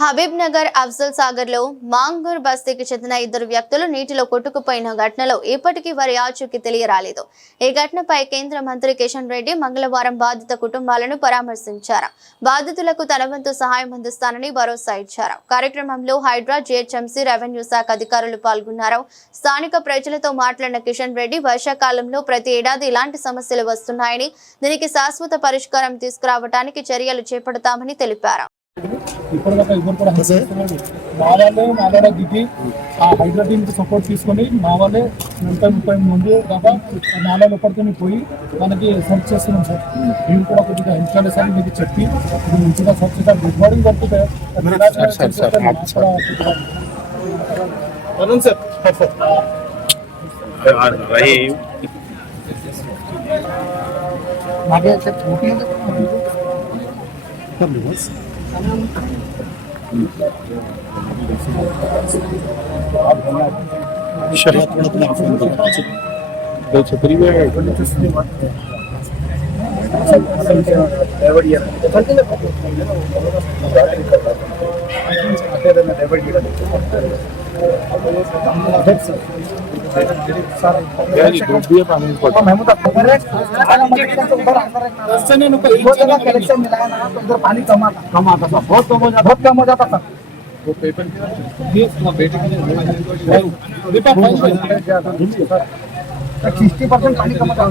హబీబ్ నగర్ అఫ్జల్ సాగర్ లో మాంగూర్ బస్తీకి చెందిన ఇద్దరు వ్యక్తులు నీటిలో కొట్టుకుపోయిన ఘటనలో ఇప్పటికీ వారి ఆచూకీ తెలియరాలేదు. ఈ ఘటనపై కేంద్ర మంత్రి కిషన్ రెడ్డి మంగళవారం బాధిత కుటుంబాలను పరామర్శించారు. బాధితులకు తన వంతు సహాయం అందిస్తానని భరోసా ఇచ్చారు. కార్యక్రమంలో హైడ్రా, జీహెచ్ఎంసీ, రెవెన్యూ శాఖ అధికారులు పాల్గొన్నారు. స్థానిక ప్రజలతో మాట్లాడిన కిషన్ రెడ్డి వర్షాకాలంలో ప్రతి ఏడాది ఇలాంటి సమస్యలు వస్తున్నాయని, దీనికి శాశ్వత పరిష్కారం తీసుకురావడానికి చర్యలు చేపడతామని తెలిపారు. ఇప్పటిదాకా ఎవరు కూడా మా వాళ్ళే దిగి ఆ హైడ్రా టీమ్కి సపోర్ట్ తీసుకొని మా వాళ్ళే 30 మంది దాకా నాలుగు ఎప్పటికీ పోయి మనకి సెర్చ్ చేస్తున్నాం సార్. మీరు కూడా కొద్దిగా హెల్ప్ చేయాలి సార్, మీకు చెప్పి ఇది మంచిగా సెర్చ్ చేద్దాం. గుడ్ మార్నింగ్ పడుతుంది छतरी में कलेक्शन मिला ना तो उधर पानी कम आता था, बहुत कम हो जाता था। वो पेपर बेटे के लिए 60% पानी कम आता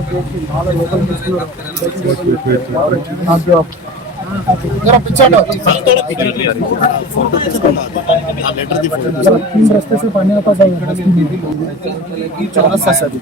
तीन रस्ते से पानी आता था चौरस्ता से మీరు